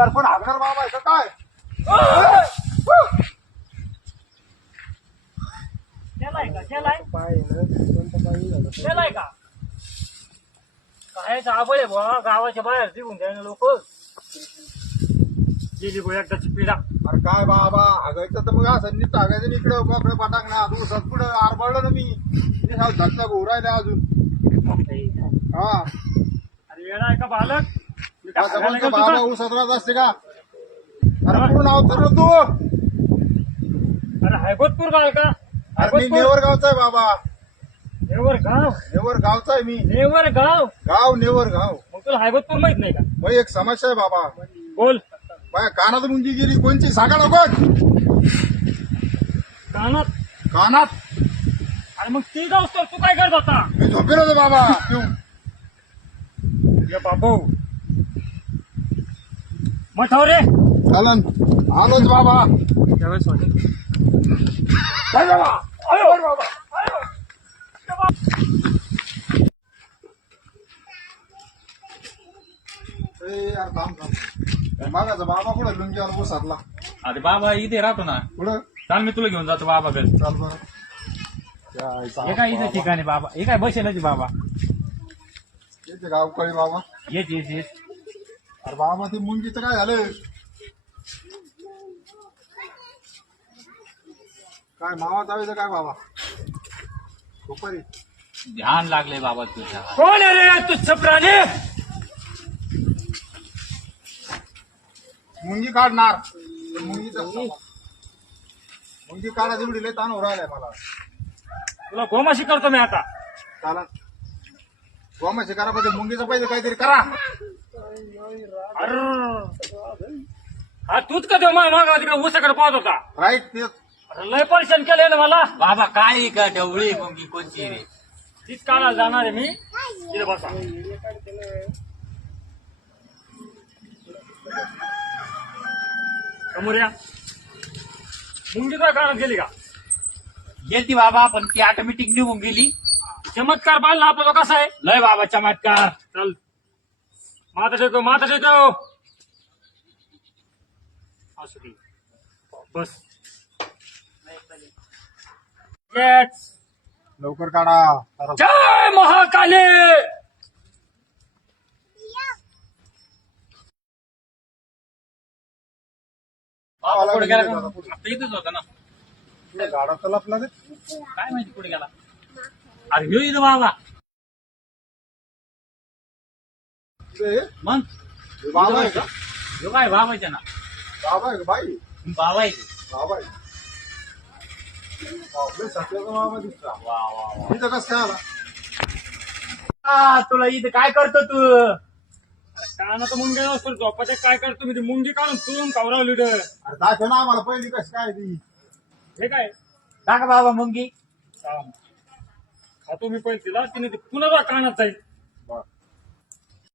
यार पण हागणार बाबा आहे का काय? केलाय का केलाय का काय आबळे बुवा गावाच्या बाहेर निघून जाईन लोक गेली बुवा एकदाची पिढा. अरे काय बाबा हागायचं तर मग असं नीट हागायचं इकडं मोकळं पाटाक ना तू पुढं आरबळलं ना मी धक्का घेऊ राहिले अजून. हा अरे येणार आहे का बालक बाबा ऊसात राहत असते का? अरे पूर्ण नाव ठरव तू. अरे हैबतपूर गाव का? अरे मी नेवर गावचा आहे बाबा. नेवर गाव नेवर गावचा आहे मी. नेवर गाव नेवर गाव. मग तुला हैबतपूर माहित नाही का? भाई एक समस्या आहे बाबा. बोल. माझ्या कानात मुंगी गेली कोणची सांगा नको. कानात कानात. अरे मग ती जाऊस तर तू काय करत होता? मी झोपेल होतो बाबा. तू ये बाबू मठाव रे चालन आलोच बाबा. त्यावेळेस काय बाबा? अयो बाबा अयो. यार थांब थांब. मागाचा बाबा कुठं लुंगीवर ऊसातला? अरे बाबा इथे राहतो ना. कुठं? चाल मी तुला घेऊन जातो बाबाकडे. चाल बरं. हे काय इथे ठिकाणी बाबा हे काय बसेलच बाबा. येते गावकळी बाबा. Yes yes yes. अरे बाबा ती मुंगीचं काय झालं? काय मावा जायचं काय बाबा? खोपरी ध्यान लागले बाबा तुझ्या. कोण आहे रे तुझ प्राणी? मुंगी काढणार. मुंगी काढा जेवढी लय ताण राहिलाय मला. तुला गोमाशी करतो मी आता. चालन गोमाशी करा पाहिजे. मुंगीचं पाहिजे काहीतरी करा. अरे हा तूच का देऊ मागा तिकडे ऊसाकडे पाहत होता? राईट ते अरे लय परेशान केलंय ना मला. बाबा काय का ढवळी मुंगी कोणची रे? तीच काढायला जाणार आहे मी. तिथे बसा. समोर या. मुंगी तुला काढत गेली का? गेलती बाबा पण ती ऑटोमॅटिक निघून गेली. चमत्कार पाहिला आपला तो कसा आहे? लय बाबा चमत्कार. चल माता ठेवतो असू दे बस. येस. लवकर काढा. जय महाकाली. बाबा कुठे गेला? आता इथेच होता ना. गाडा तर लपला रे. काय माहिती कुठे गेला? अरे ह्यो इथं बाबा. मग हे बाबा आहे का? ह्यो काय बाबाच्या ना. बाबा आहे का बाई? बाबा आहे. बाबा आहे. बापरे, सत्याचा बाबा दिसला. वा वा वा. इथं कसं काय आला? तुला इथं काय करतो तू? काना तर मुंगी असतो झोपाच्या काय करतो मी? ती मुंगी काढून तुळून कावरावली रे. अरे दाखव ना आम्हाला पहिली कशी काय ती. हे काय टाका बाबा मुंगी. खातो मी पहिले तिला. तिने ती पुन्हा कानात जाईल.